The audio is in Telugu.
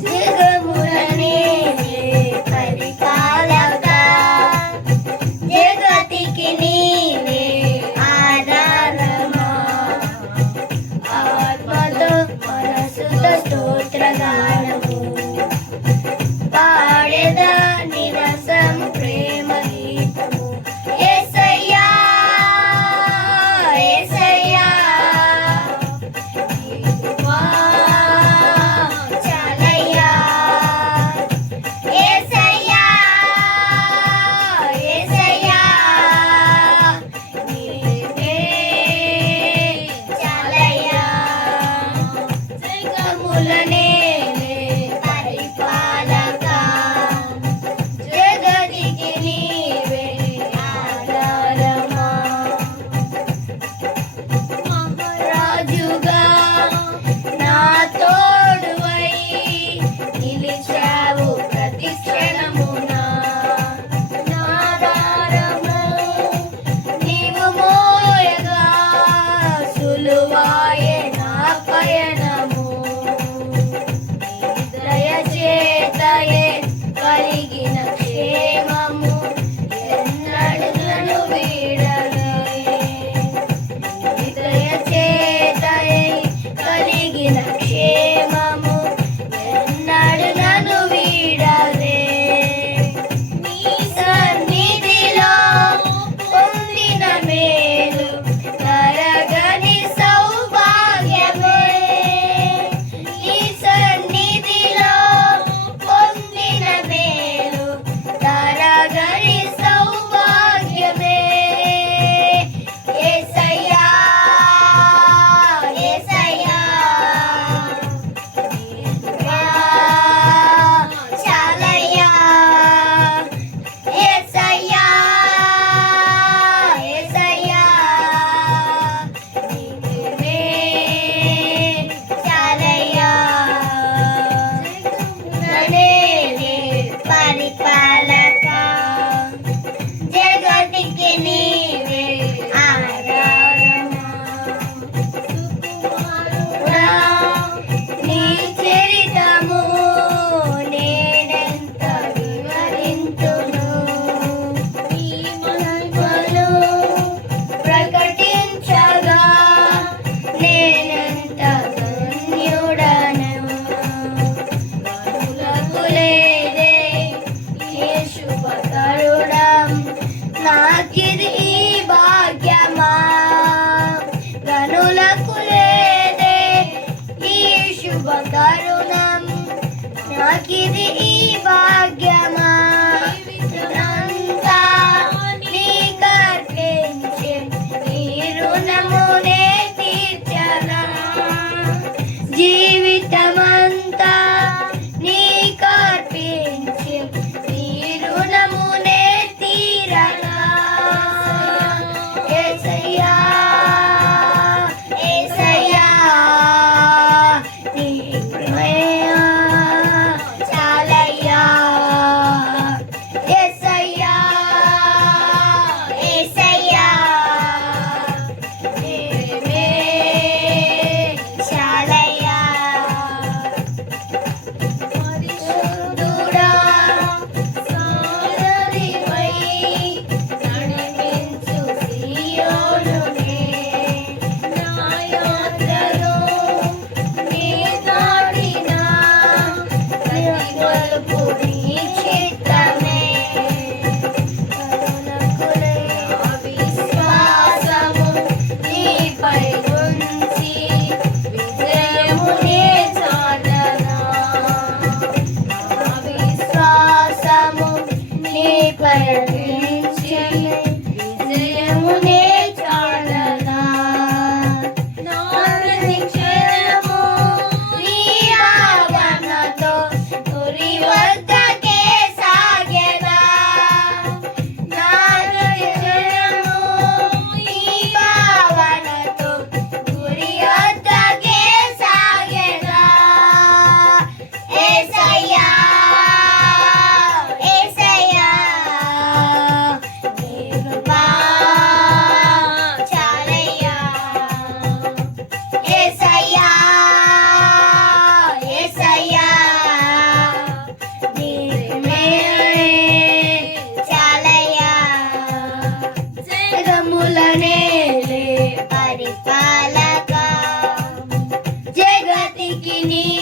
జగములనే పరిపాలక జగతికి నీవే ఆధారమా ఆత్మతో మనసుతో స్తోత్రగానము పాడెదా నిరసం ప్రేమ గీతము యేసయ్యా యేసయ్యా నీవా చాలయ్యా యేసయ్యా యేసయ్యా నీవే చాలయ్యా జగములనే పరిపాలక జగతికి నీవే ఆధారమా మహారాజుగా నా తోడువై నిలిచావు ప్రతి క్షణమున నాధారము నీవు మోయగా సులువాయే నా పయనము దయచేతయే కలిగిన క్షేమము ఎన్నడు నన్ను వీడలే దయచేతయే కలిగిన క్షేమము ఎన్నడు నన్ను వీడలే నీ సన్నిధిలో పొందిన మేలు తరగని సౌభాగ్యమే నీ సన్నిధిలో పొందిన మేలు తరగని సౌభాగ్యమే యేసయ్యా యేసయ్యా నీవా చాలయ్యా యేసయ్యా యేసయ్యా నీవే చాలయ్యా జగములనే పరిపాలక జగతికి నీవే ఆధారమా సుకుమారుడా నీ చరితము నేనెంత వివరింతును నీ మహిమను ప్రకటించగా నేనెంత ధన్యుడను కనులకు లేదే ఈ శుభకరుణం నాకిది ఈ భాగ్యమా కనులకు లేదే ఈ శుభకరుణం నాకిది ఈ భాగ్యమా అంతా నీకర్పించి నీ రుణమునే తీర్చగా జీవితమంతా నీకర్పించి నీ రుణమునే తీరగా యేసయ్యా యేసయ్యా నీ ప్రేమ చాలయ్యా నీ